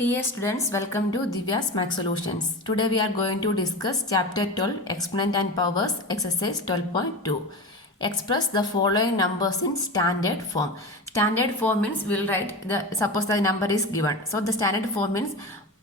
Dear students, welcome to Divya's Math Solutions. Today we are going to discuss Chapter 12, Exponent and Powers, Exercise 12.2. Express the following numbers in standard form. Standard form means we'll write suppose the number is given. So the standard form means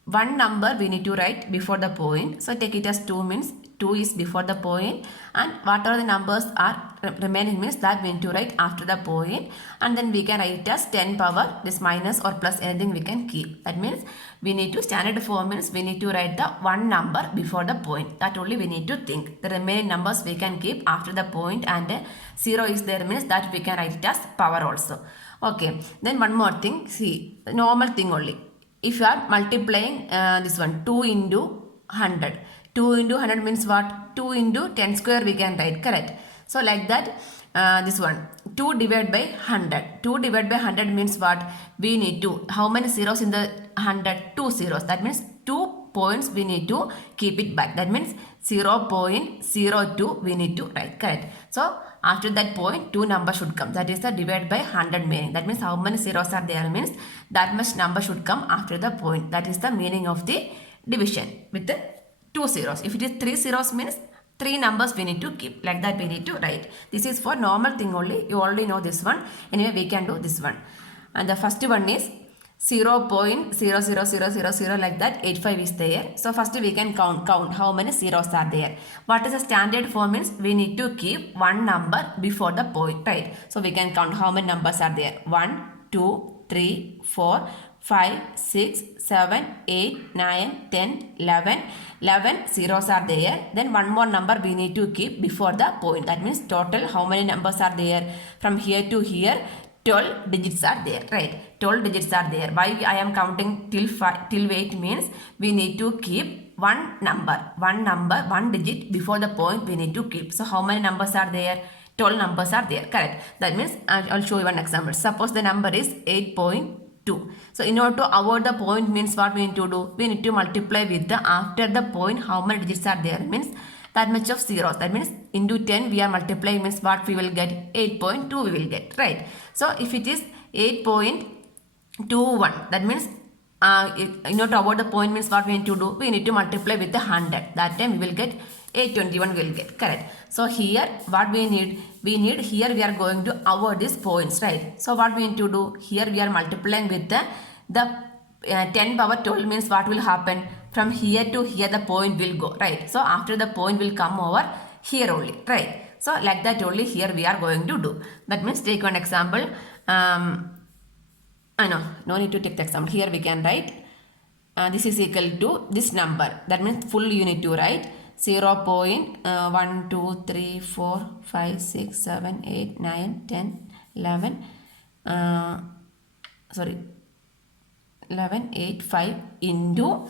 one number we need to write before the point. So take it as 2 means 2 is before the point, and whatever the numbers are remaining means that we need to write after the point, and then we can write it as 10 power, this minus or plus anything we can keep. That means we need to standard form means we need to write the one number before the point. That only we need to think. The remaining numbers we can keep after the point, and 0 is there means that we can write it as power also. Okay, then one more thing, see the normal thing only. If you are multiplying this one 2 into 100, 2 into 100 means what? 2 into 10 square we can write, correct? So like that this one 2 divided by 100. 2 divided by 100 means what? We need to, how many zeros in the 100? 2 zeros. That means 2 points we need to keep it back. That means 0.02 we need to write, correct? So after that point 2 number should come. That is the divided by 100 meaning. That means how many zeros are there means that much number should come after the point. That is the meaning of the division with the 2 zeros. If it is 3 zeros means 3 numbers we need to keep. Like that we need to write. This is for normal thing only. You already know this one. Anyway, we can do this one. And the first one is 0.00000 like that 85 is there. So first we can count how many zeros are there. What is the standard form means we need to keep one number before the point, right? So we can count how many numbers are there. 1, 2, 3, 4, 5, 6, 7, 8, 9, 10, 11. 11 zeros are there. Then one more number we need to keep before the point. That means total how many numbers are there from here to here. 12 digits are there, right? 12 digits are there. Why I am counting till 8 means we need to keep one digit before the point we need to keep. So how many numbers are there? 12 numbers are there, correct? That means I'll show you one example. Suppose the number is 8.2. So in order to avoid the point means what we need to do? We need to multiply with the after the point how many digits are there means that much of zeros. That means into 10 we are multiplying means what we will get? 8.2 we will get, right? So if it is 8.21, that means in order to avoid the point means what we need to do? We need to multiply with the 100. That time we will get 821 we will get, correct? So here what we need? We need here we are going to avoid these points, right? So what we need to do? Here we are multiplying with the 10 power 12 means what will happen? From here to here the point will go, right? So after the point will come over here only, right? So like that only here we are going to do. That means take one example. No need to take the example. Here we can write this is equal to this number. That means full you need to write 0.1, 2, 3, 4, 5, 6, 7, 8, 9, 10, 11. 11, 8, 5 into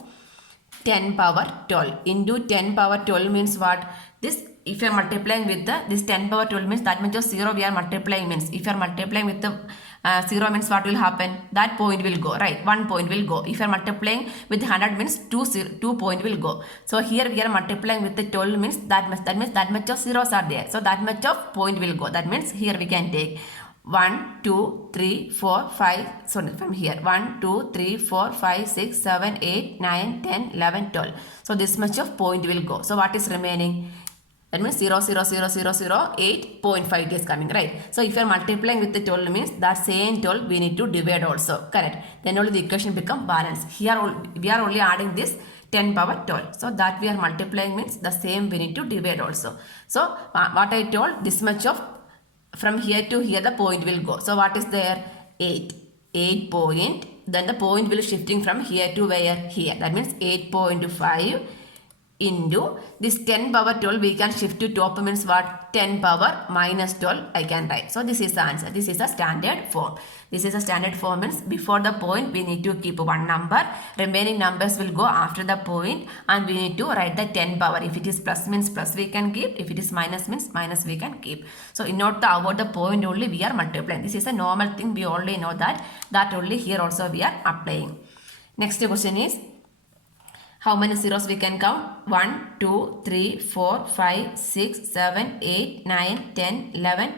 10 power 12. Into 10 power 12 means what? This if you are multiplying with this 10 power 12 means that much of 0 we are multiplying means if you are multiplying with the 0 means what will happen? That point will go, right? 1 point will go. If you are multiplying with 100 means 2 point will go. So here we are multiplying with the 12 means that much of zeros are there. So that much of point will go. That means here we can take 1, 2, 3, 4, 5, sorry from here 1, 2, 3, 4, 5, 6, 7, 8, 9, 10, 11, 12. So this much of point will go. So what is remaining? That means 8.5 is coming, right? So if you are multiplying with the 12 means that same 12 we need to divide also, correct? Then only the equation become balanced. Here we are only adding this 10 power 12. So that we are multiplying means the same we need to divide also. So what I told, this much of from here to here the point will go. So what is there? 8 point. Then the point will shifting from here to where? Here. That means 8.5 into this 10 power 12 we can shift to top means what? 10 power minus 12 I can write. So this is the answer. This is a standard form. This is a standard form means before the point we need to keep one number. Remaining numbers will go after the point, and we need to write the 10 power. If it is plus means plus we can keep. If it is minus means minus we can keep. So in order to avoid the point only we are multiplying. This is a normal thing. We already know that. That only here also we are applying. Next question is how many zeros we can count? 1, 2, 3, 4, 5, 6, 7, 8, 9, 10, 11.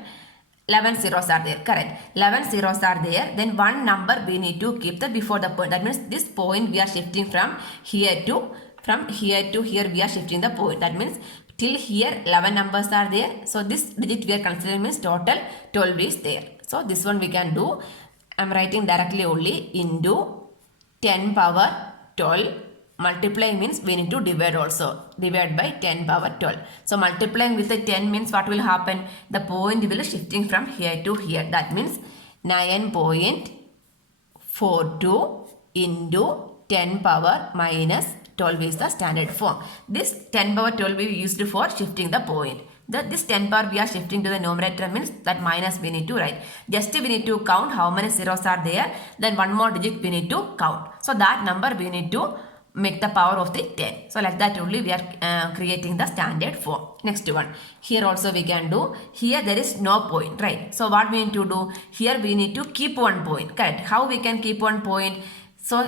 11 zeros are there. Correct. 11 zeros are there. Then one number we need to keep the before the point. That means this point we are shifting from here to here we are shifting the point. That means till here 11 numbers are there. So this digit we are considering means total 12 is there. So this one we can do. I am writing directly only into 10 power 12. Multiply means we need to divide also. Divide by 10 power 12. So multiplying with the 10 means what will happen? The point will shifting from here to here. That means 9.42 into 10 power minus 12 is the standard form. This 10 power 12 we used for shifting the point. This 10 power we are shifting to the numerator means that minus we need to write. Just we need to count how many zeros are there. Then one more digit we need to count. So that number we need to make the power of the 10. So like that only we are creating the standard form. Next one. Here also we can do. Here there is no point, right? So what we need to do? Here we need to keep one point. Correct. How we can keep one point? So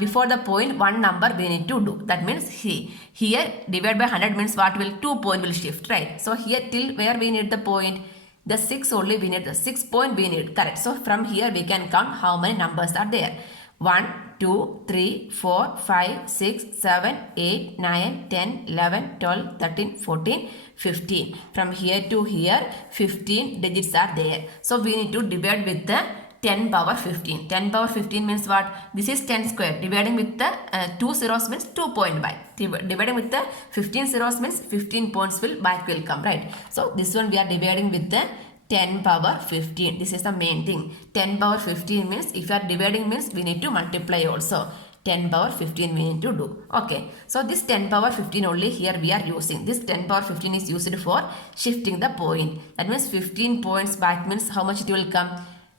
before the point one number we need to do. That means here divide by 100 means what will 2 point will shift, right? So here till where we need the point? The 6 only we need, the 6 point we need. Correct. So from here we can count how many numbers are there. 1, 2, 3, 4, 5, 6, 7, 8, 9, 10, 11, 12, 13, 14, 15. From here to here 15 digits are there. So we need to divide with the 10 power 15. 10 power 15 means what? This is 10 square. Dividing with the 2 zeros means 2.5. Dividing with the 15 zeros means 15 points will come, right? So this one we are dividing with the 10 power 15. This is the main thing. 10 power 15 means if you are dividing means we need to multiply also. 10 power 15 we need to do. Okay. So this 10 power 15 only here we are using. This 10 power 15 is used for shifting the point. That means 15 points back means how much it will come?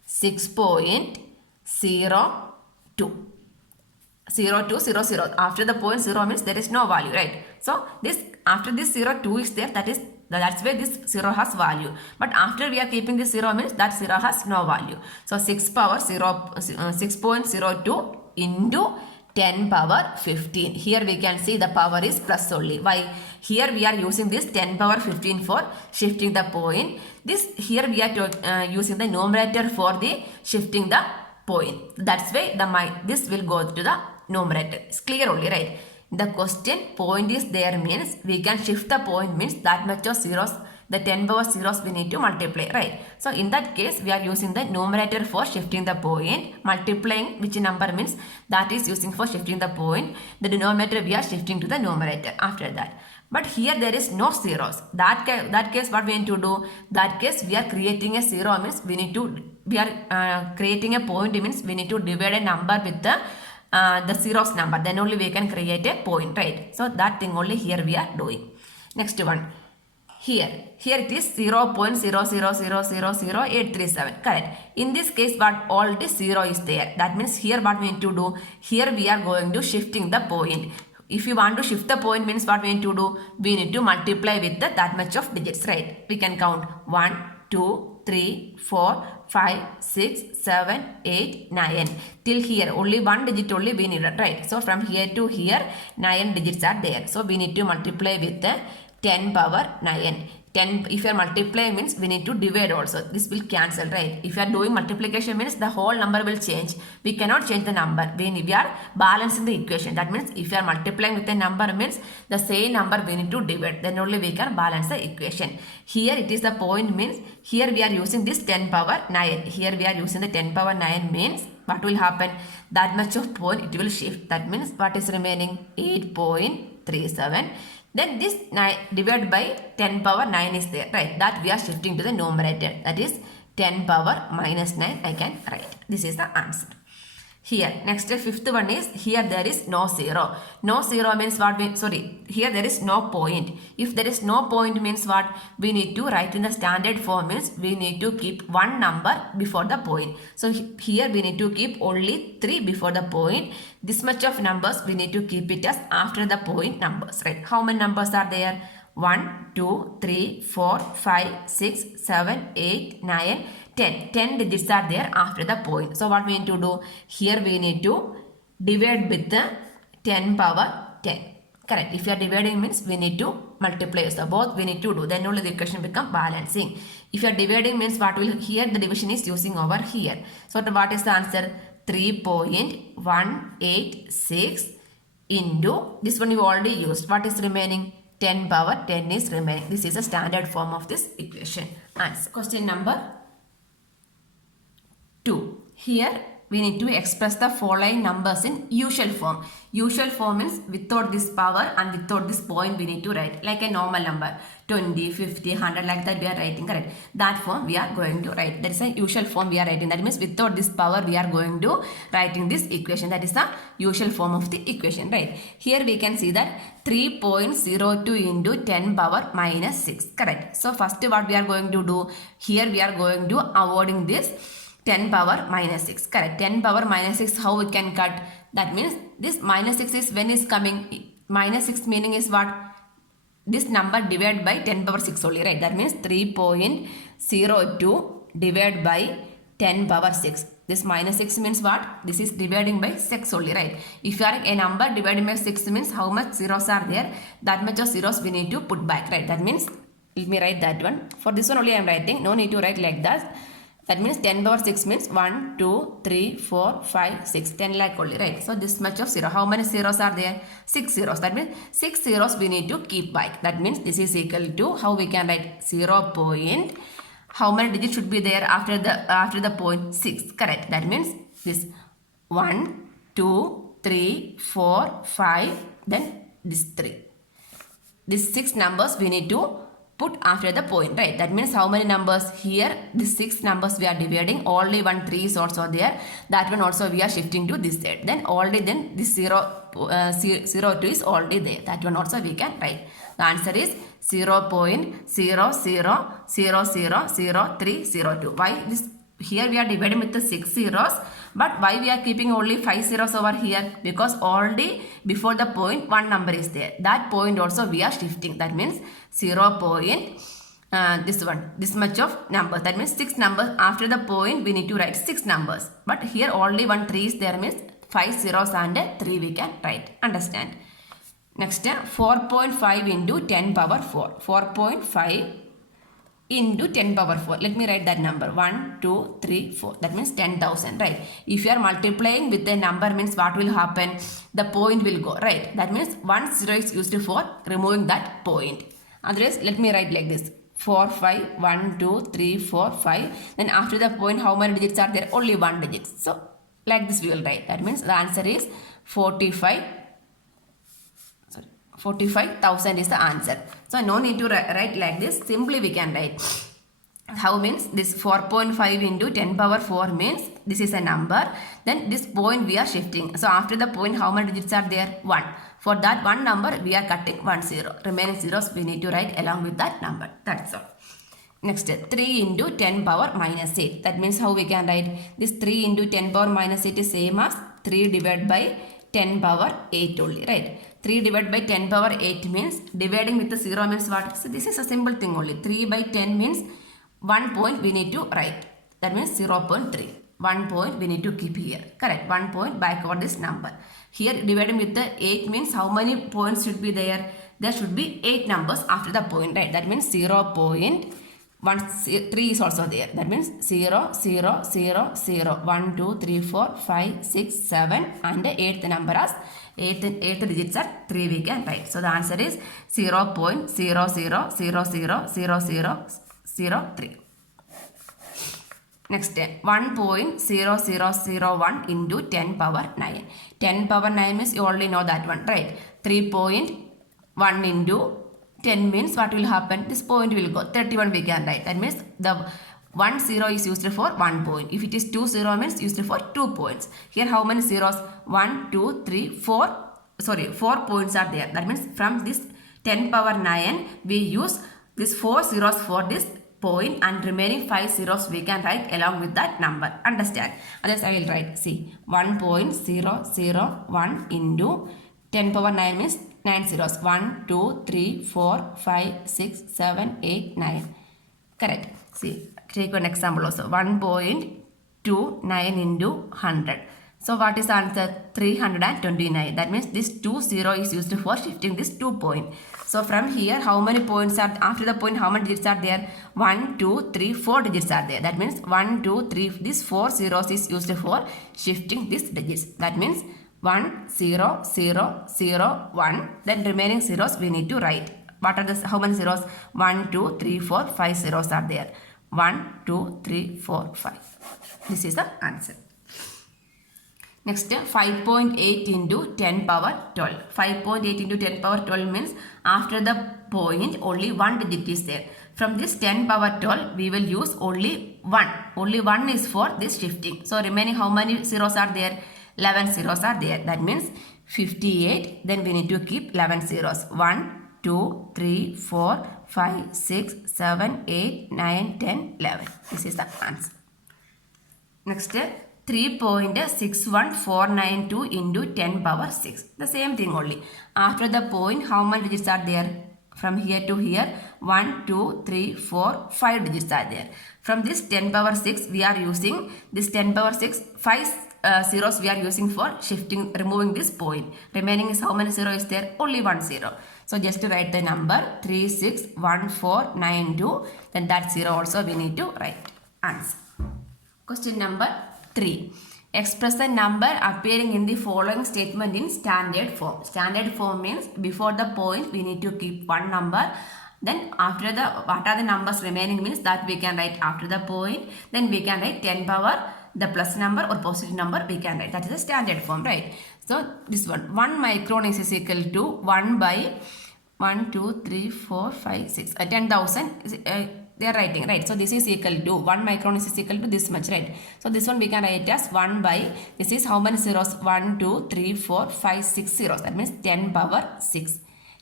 6.02. 0200. After the point 0 means there is no value, right? So this after this 02 is there, that's why this 0 has value. But after we are keeping this 0 means that 0 has no value. So 6.02 into 10 power 15. Here we can see the power is plus only. Why? Here we are using this 10 power 15 for shifting the point. This here we are using the numerator for the shifting the point. That's why this will go to the numerator. It's clear only, right? The question point is there means we can shift the point means that much of zeros, the 10 power zeros we need to multiply, right? So in that case we are using the numerator for shifting the point. Multiplying which number means that is using for shifting the point. The denominator we are shifting to the numerator after that. But here there is no zeros. That case what we need to do? That case we are creating a zero means we are creating a point means we need to divide a number with the zeros number. Then only we can create a point, right? So that thing only here we are doing. Next one. Here it is 0.0000837. Correct. In this case what all this 0 is there. That means here what we need to do? Here we are going to shifting the point. If you want to shift the point means what we need to do? We need to multiply with that much of digits, right? We can count 1, 2, 3, 4, 5, 6, 7, 8, 9. Till here only one digit only we need, right? So from here to here 9 digits are there. So we need to multiply with the 10 power 9. 10 if you are multiplying means we need to divide also. This will cancel, right? If you are doing multiplication means the whole number will change. We cannot change the number. We are balancing the equation. That means if you are multiplying with a number means the same number we need to divide. Then only we can balance the equation. Here it is the point means here we are using this 10 power 9. Here we are using the 10 power 9 means what will happen? That much of point it will shift. That means what is remaining? 8.37. Then this 9 divided by 10 power 9 is there, right? That we are shifting to the numerator. That is 10 power minus 9 I can write. This is the answer. Here, next fifth one is, here there is no zero. No zero means what here there is no point. If there is no point means what? We need to write in the standard form means we need to keep one number before the point. So here we need to keep only 3 before the point. This much of numbers we need to keep it as after the point numbers, right? How many numbers are there? 1, 2, 3, 4, 5, 6, 7, 8, 9, 10. 10 digits are there after the point. So what we need to do? Here we need to divide with the 10 power 10. Correct. If you are dividing means we need to multiply. So both we need to do. Then only the equation become balancing. If you are dividing means what will here the division is using over here. So what is the answer? 3.186 into this one you already used. What is remaining? 10 power 10 is remaining. This is a standard form of this equation. Answer. Question number 2. Here we need to express the following numbers in usual form. Usual form means without this power and without this point we need to write like a normal number. 20, 50, 100 like that we are writing, correct? That form we are going to write. That is a usual form we are writing. That means without this power we are going to writing this equation. That is the usual form of the equation, right? Here we can see that 3.02 into 10 power minus 6, correct? So first what we are going to do, here we are going to avoiding this 10 power minus 6, correct? 10 power minus 6, how we can cut? That means this minus 6 is when is coming? Minus 6 meaning is what? This number divided by 10 power 6 only, right? That means 3.02 divided by 10 power 6. This minus 6 means what? This is dividing by 6 only, right? If you are a number dividing by 6 means how much zeros are there? That much of zeros we need to put back, right? That means, let me write that one. For this one only I am writing. No need to write like that. That means 10 power 6 means 1, 2, 3, 4, 5, 6. 10 lakh only, right? So this much of zero. How many zeros are there? 6 zeros. That means 6 zeros we need to keep back. That means this is equal to, how we can write? 0 point. How many digits should be there after the point? 6. Correct. That means this 1, 2, 3, 4, 5. Then this 3. These 6 numbers we need to put after the point, right? That means how many numbers here? These 6 numbers we are dividing. Only 1 3 is also there. That one also we are shifting to this side. Then this 0 2 is already there. That one also we can write. The answer is 0.00000302. Why this? Here we are dividing with the 6 zeros, but why we are keeping only 5 zeros over here? Because already before the point 1 number is there. That point also we are shifting. That means 0 point this much of numbers. That means 6 numbers after the point we need to write 6 numbers. But here only 1 3 is there, means 5 zeros and 3 we can write. Understand? Next 4.5 into 10 power 4. 4.5 into 10 power 4. Let me write that number. 1, 2, 3, 4. That means 10,000, right? If you are multiplying with a number means what will happen? The point will go, right? That means 1 0 is used for removing that point. Otherwise, let me write like this. 4, 5, 1, 2, 3, 4, 5. Then after the point, how many digits are there? Only 1 digit. So, like this we will write. That means the answer is 45,000 is the answer. So no need to write like this. Simply we can write. How means this 4.5 into 10 power 4 means this is a number. Then this point we are shifting. So after the point how many digits are there? 1. For that one number we are cutting 1 0. Remaining zeros we need to write along with that number. That's all. Next 3 into 10 power minus 8. That means how we can write? This 3 into 10 power minus 8 is same as 3 divided by 10 power 8 only, right? 3 divided by 10 power 8 means dividing with the 0 means what? So this is a simple thing only. 3 by 10 means 1 point we need to write. That means 0.3. 1 point we need to keep here. Correct. 1 point back over this number. Here dividing with the 8 means how many points should be there? There should be 8 numbers after the point, right? That means 0.3 is also there. That means 0, 0, 0, 0, 1, 2, 3, 4, 5, 6, 7 and the 8th number as 8th digits are 3 we can write. So the answer is 0.00000003. Next 1.0001 into 10 power 9. 10 power 9 means you already know that one, right? 3.1 into 10 means what will happen? This point will go. 31 we can write. That means the 1 0 is used for 1 point. If it is 2 0 means used for 2 points. Here how many zeros? 1, 2, 3, 4. Sorry, 4 points are there. That means from this 10 power 9 we use this 4 zeros for this point and remaining 5 zeros we can write along with that number. Understand? Otherwise I will write, see, 1.001 into 10 power 9 means 9 zeros. 1, 2, 3, 4, 5, 6, 7, 8, 9. Correct. See, take one example also. 1.29 into 100. So what is the answer? 329. That means this 20 is used for shifting this 2 point. So from here, how many points are, after the point, how many digits are there? 1, 2, 3, 4 digits are there. That means 1, 2, 3, this 4 zeros is used for shifting these digits. That means 1, 0, 0, 0, 1. Then remaining zeros we need to write. What are the, how many zeros? 1, 2, 3, 4, 5 zeros are there. 1, 2, 3, 4, 5. This is the answer. Next, 5.8 into 10 power 12. 5.8 into 10 power 12 means after the point only one digit is there. From this 10 power 12 we will use only 1. Only 1 is for this shifting. So remaining how many zeros are there? 11 zeros are there. That means 58. Then we need to keep 11 zeros. 1, 2, 3, 4, 5, 6, 7, 8, 9, 10, 11. This is the answer. Next, 3.61492 into 10 power 6. The same thing only. After the point, how many digits are there? From here to here, 1, 2, 3, 4, 5 digits are there. From this 10 power 6, we are using this 10 power 6, 5 zeros we are using for shifting, removing this point. Remaining is how many zero is there? Only 1 0. So just to write the number 361492. Then that 0 also we need to write. Answer. Question number 3. Express the number appearing in the following statement in standard form. Standard form means before the point we need to keep one number. Then after the, what are the numbers remaining means that we can write after the point. Then we can write 10 power, the plus number or positive number we can write. That is the standard form, right? So this one, 1 micron is equal to 1 by 1, 2, 3, 4, 5, 6. 10,000 they are writing, right? So this is equal to 1 micron is equal to this much, right? So this one we can write as 1 by, this is how many zeros? 1, 2, 3, 4, 5, 6 zeros. That means 10 power 6.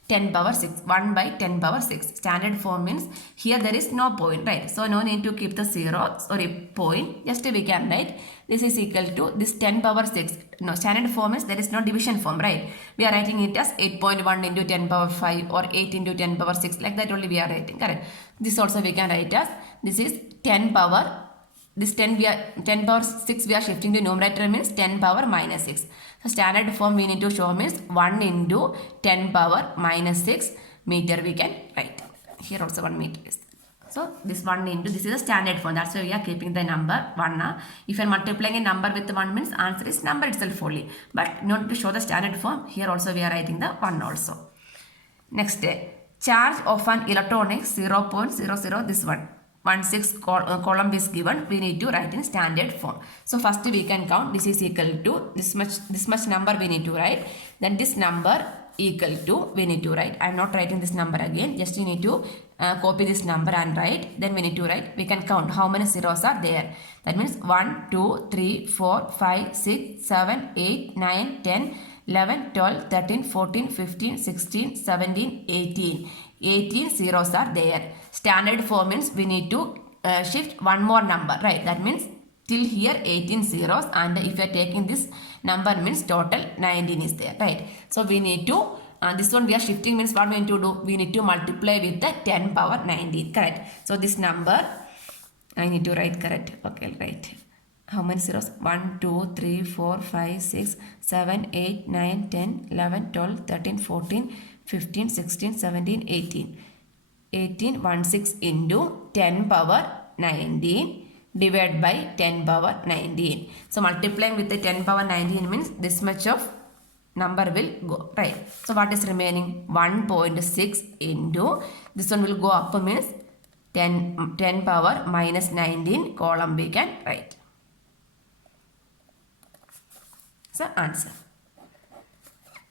10 power 6. 1 by 10 power 6. Standard form means here there is no point, right? So no need to keep the zero, sorry, point. Just we can write this is equal to this 10 power 6. No, standard form is there is no division form, right? We are writing it as 8.1 into 10 power 5 or 8 into 10 power 6. Like that only we are writing, correct? This also we can write as this is 10 power. This 10 we are 10 power 6 we are shifting to numerator means 10 power minus 6. So standard form we need to show means 1 into 10 power minus 6 meter we can write. Here also 1 meter is. So this 1 into, this is a standard form. That's why we are keeping the number 1. If you are multiplying a number with 1 means answer is number itself only. But not to show the standard form, here also we are writing the 1 also. Next, charge of an electron is 0.00, this one. 16 column is given, we need to write in standard form. So first we can count, this is equal to this much number we need to write. Then this number equal to we need to write. I am not writing this number again, just you need to copy this number and write. Then we need to write, we can count how many zeros are there. That means 1, 2, 3, 4, 5, 6, 7, 8, 9, 10, 11, 12, 13, 14, 15, 16, 17, 18. 18 zeros are there. Standard form means we need to shift one more number, right? That means till here 18 zeros, and if you are taking this number means total 19 is there, right? So we need to, this one we are shifting means what we need to do? We need to multiply with the 10 power 19, correct? So this number, I need to write correct. Okay, right. How many zeros? 1, 2, 3, 4, 5, 6, 7, 8, 9, 10, 11, 12, 13, 14, 15, 16, 17, 18. 18, 1, 6 into 10 power 19 divided by 10 power 19. So multiplying with the 10 power 19 means this much of number will go, right? So what is remaining? 1.6 into, this one will go up means 10 power minus 19 column we can write. So answer.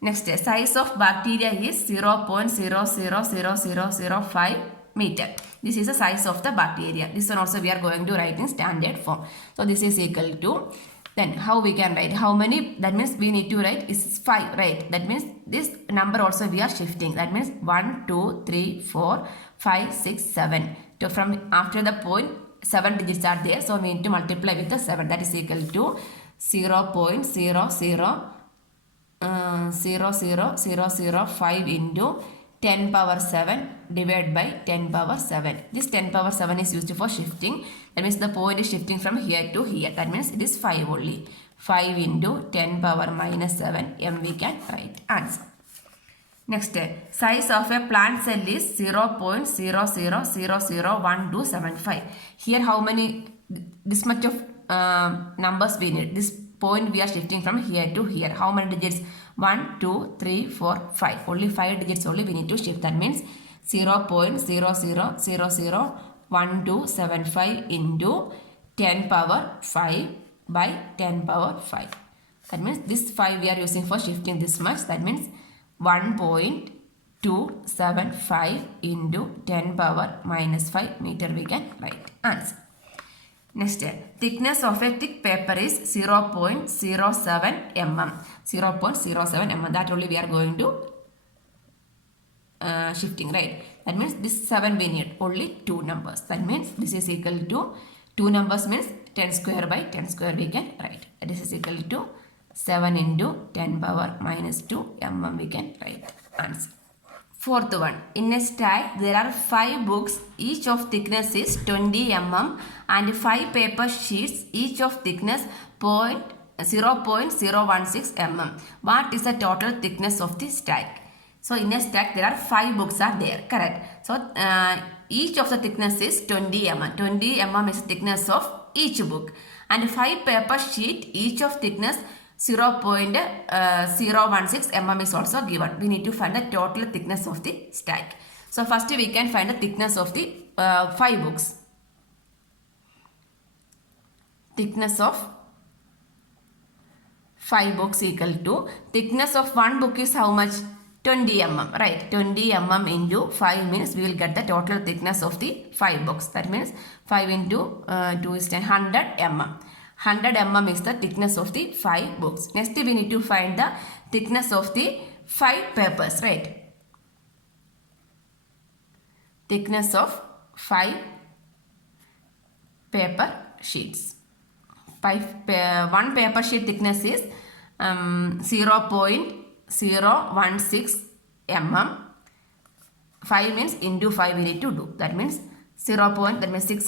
Next, size of bacteria is 0.000005 meter. This is the size of the bacteria. This one also we are going to write in standard form. So this is equal to, then how we can write? How many? That means we need to write is 5, right? That means this number also we are shifting. That means 1, 2, 3, 4, 5, 6, 7. So from after the point, 7 digits are there. So we need to multiply with the 7. That is equal to 0.00005 into 10 power 7 divided by 10 power 7. This 10 power 7 is used for shifting. That means the point is shifting from here to here. That means it is 5 only. 5 into 10 power minus 7 m we can write answer. Next, size of a plant cell is 0.00001275. Here how many, this much of numbers we need. This point we are shifting from here to here. How many digits? 1, 2, 3, 4, 5. Only 5 digits only we need to shift. That means 0.00001275 into 10 power 5 by 10 power 5. That means this 5 we are using for shifting this much. That means 1.275 into 10 power minus 5 meter we can write answer. Next, thickness of a thick paper is 0.07 mm. 0.07 mm. That only we are going to shifting, right? That means this 7 we need only 2 numbers. That means this is equal to 2 numbers means 10 square by 10 square we can write. This is equal to 7 into 10 power minus 2 mm we can write answer. Fourth one, in a stack there are 5 books, each of thickness is 20 mm and 5 paper sheets, each of thickness 0.016 mm. What is the total thickness of the stack? So in a stack there are 5 books are there, correct? So each of the thickness is 20 mm. 20 mm is the thickness of each book and 5 paper sheet, each of thickness 0.016 mm is also given. We need to find the total thickness of the stack. So first we can find the thickness of the 5 books. Thickness of 5 books equal to thickness of 1 book is how much? 20 mm, right? 20 mm into 5 means we will get the total thickness of the 5 books. That means 5 into 2 is 10, 100 mm. 100 mm is the thickness of the 5 books. Next we need to find the thickness of the 5 papers, right? Thickness of 5 paper sheets. 1 paper sheet thickness is 0.016 mm. 5 means into 5 we need to do. That means 6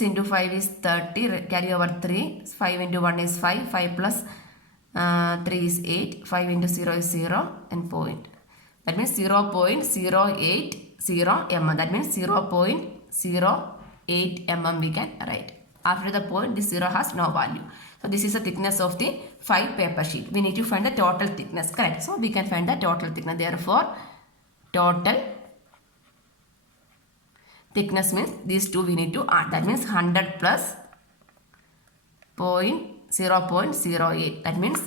into 5 is 30, carry over 3, 5 into 1 is 5, 5 plus 3 is 8, 5 into 0 is 0 and point. That means 0.080 mm. That means 0.08 mm we can write. After the point, this 0 has no value. So this is the thickness of the 5 paper sheet. We need to find the total thickness, correct? So we can find the total thickness. Therefore, total thickness means these two we need to add. That means 100 plus 0.08. That means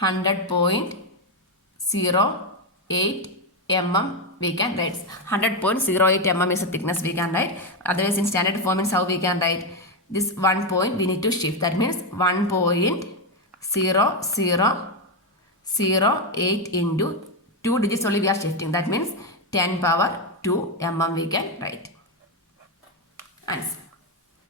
100.08 mm we can write. 100.08 mm is the thickness we can write. Otherwise in standard form means how we can write? This 1 point we need to shift. That means 1.0008 into 2 digits only we are shifting. That means 10 power 2 mm we can write. Answer.